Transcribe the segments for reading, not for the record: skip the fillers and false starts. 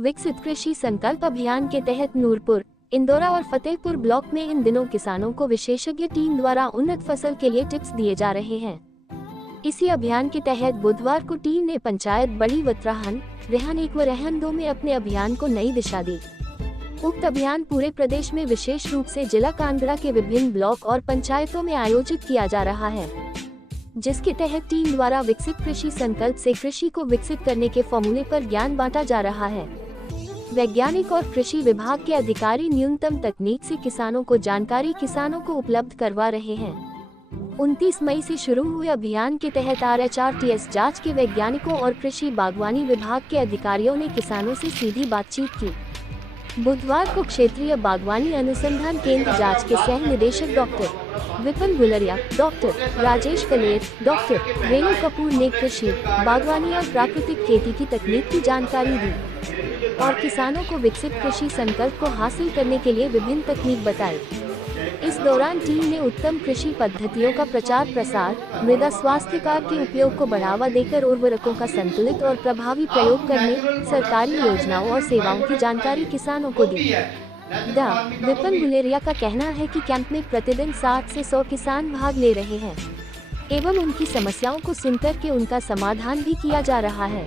विकसित कृषि संकल्प अभियान के तहत नूरपुर, इंदौरा और फतेहपुर ब्लॉक में इन दिनों किसानों को विशेषज्ञ टीम द्वारा उन्नत फसल के लिए टिप्स दिए जा रहे हैं। इसी अभियान के तहत बुधवार को टीम ने पंचायत बड़ी वत्राहन, रेहन 1 व रेहन 2 में अपने अभियान को नई दिशा दी। उक्त अभियान पूरे प्रदेश में विशेष रूप से जिला कांगड़ा के विभिन्न ब्लॉक और पंचायतों में आयोजित किया जा रहा है, जिसके तहत टीम द्वारा विकसित कृषि संकल्प से कृषि को विकसित करने के फॉर्मूले पर ज्ञान बांटा जा रहा है। वैज्ञानिक और कृषि विभाग के अधिकारी न्यूनतम तकनीक से किसानों को जानकारी उपलब्ध करवा रहे हैं। 29 मई से शुरू हुए अभियान के तहत RHRTS जांच के वैज्ञानिकों और कृषि बागवानी विभाग के अधिकारियों ने किसानों से सीधी बातचीत की। बुधवार को क्षेत्रीय बागवानी अनुसंधान केंद्र जांच के सह निदेशक doctor Vipin Gulariya, doctor Rajesh Kaler, doctor Renu Kapoor ने कृषि, बागवानी और प्राकृतिक खेती की तकनीक की जानकारी दी और किसानों को विकसित कृषि संकल्प को हासिल करने के लिए विभिन्न तकनीक बताई। इस दौरान टीम ने उत्तम कृषि पद्धतियों का प्रचार प्रसार, मृदा स्वास्थ्य कार्ड के उपयोग को बढ़ावा देकर उर्वरकों का संतुलित और प्रभावी प्रयोग करने, सरकारी योजनाओं और सेवाओं की जानकारी किसानों को दी। विपिन गुलेरिया का कहना है कि कैंप में प्रतिदिन 60 से 100 किसान भाग ले रहे हैं एवं उनकी समस्याओं को सुनकर के उनका समाधान भी किया जा रहा है।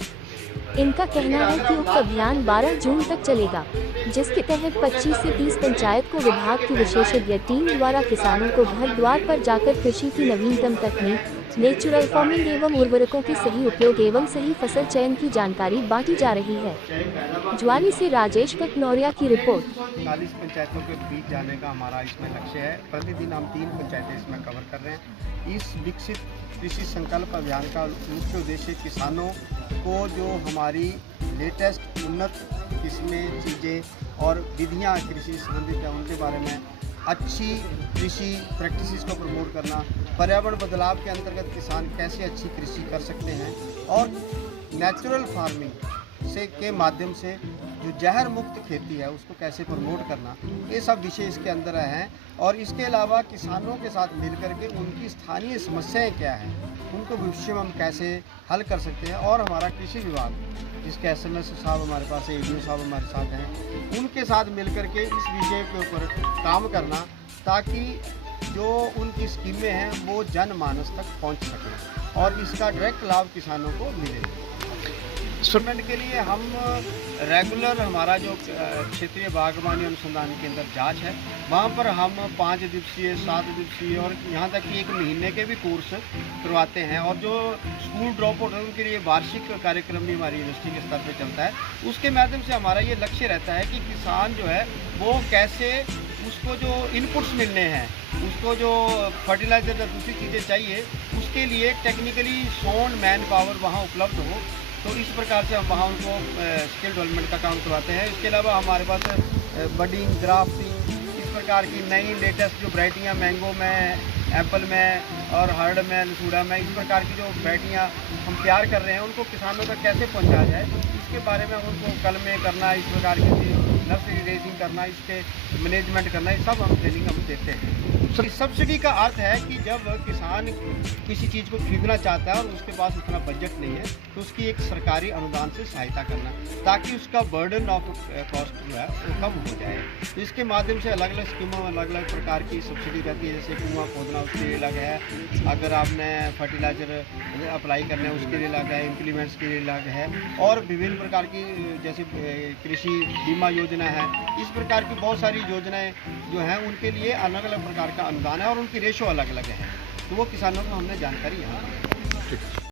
इनका कहना है कि उक्त अभियान 12 जून तक चलेगा, जिसके तहत 25 से 30 पंचायत को विभाग की विशेषज्ञ टीम द्वारा किसानों को घर द्वार पर जाकर कृषि की नवीनतम तकनीक, नेचुरल फार्मिंग एवं उर्वरकों के सही उपयोग एवं सही फसल चयन की जानकारी बांटी जा रही है। ज्वाली से राजेश कटनौरिया की रिपोर्ट। 40 पंचायतों के बीच जाने का हमारा इसमें लक्ष्य है। प्रतिदिन हम 3 पंचायतें इसमें कवर कर रहे हैं। इस विकसित कृषि संकल्प अभियान का मुख्य उद्देश्य किसानों को जो हमारी लेटेस्ट उन्नत किस्में, चीज़ें और विधियाँ कृषि संबंधित हैं उनके बारे में अच्छी कृषि प्रैक्टिसेस को प्रमोट करना, पर्यावरण बदलाव के अंतर्गत किसान कैसे अच्छी कृषि कर सकते हैं और नेचुरल फार्मिंग से के माध्यम से जो जहर मुक्त खेती है उसको कैसे प्रमोट करना, ये सब विषय इसके अंदर हैं। और इसके अलावा किसानों के साथ मिलकर के उनकी स्थानीय समस्याएं क्या हैं, उनको भविष्य में हम कैसे हल कर सकते हैं। और हमारा कृषि विभाग, जिसके SMS साहब हमारे पास है, ADO साहब हमारे साथ हैं, उनके साथ मिलकर के इस विषय के ऊपर काम करना ताकि जो उनकी स्कीमें हैं वो जनमानस तक पहुंच सकें और इसका डायरेक्ट लाभ किसानों को मिले। स्टूडेंट के लिए हम रेगुलर हमारा जो क्षेत्रीय बागवानी अनुसंधान केंद्र जांच है, वहाँ पर हम 5 दिवसीय, 7 दिवसीय और यहाँ तक कि 1 महीने के भी कोर्स करवाते हैं। और जो स्कूल ड्रॉप आउट है उनके लिए वार्षिक कार्यक्रम भी हमारी यूनिवर्सिटी के स्तर पर चलता है। उसके माध्यम से हमारा ये लक्ष्य रहता है कि किसान जो है वो कैसे उसको जो इनपुट्स मिलने हैं, उसको जो फर्टिलाइजर या दूसरी चीज़ें चाहिए, उसके लिए टेक्निकली साउंड मैन पावर वहाँ उपलब्ध हो। तो इस प्रकार से हम वहाँ उनको स्किल डेवलपमेंट का काम करवाते हैं। इसके अलावा हमारे पास बडिंग, ग्राफ्टिंग, इस प्रकार की नई लेटेस्ट जो वैरायटियाँ मैंगो में, एप्पल में और हर्ड में, लसूड़ा में, इस प्रकार की जो वैरायटियाँ हम तैयार कर रहे हैं उनको किसानों तक कैसे पहुँचाया जाए, इसके बारे में उनको कलमें करना, इस प्रकार की नर्सरी रेजिंग करना, इसके मैनेजमेंट करना, ये सब हम ट्रेनिंग हम देते हैं। सब्सिडी का अर्थ है कि जब किसान किसी चीज़ को खरीदना चाहता है और उसके पास उतना बजट नहीं है तो उसकी एक सरकारी अनुदान से सहायता करना ताकि उसका बर्डन ऑफ कॉस्ट जो है वो कम हो जाए। तो इसके माध्यम से अलग अलग स्कीमों में अलग अलग प्रकार की सब्सिडी रहती है। जैसे कुआँ खोदना उसके लिए अलग है, अगर आपने फर्टिलाइज़र अप्लाई करना है उसके लिए अलग है, इम्प्लीमेंट्स के लिए अलग है, और विभिन्न प्रकार की जैसे कृषि बीमा योजना है। इस प्रकार की बहुत सारी योजनाएं जो हैं उनके लिए अलग अलग प्रकार का अनुदान है और उनकी रेशो अलग अलग है। तो वो किसानों को हमने जानकारी यहाँ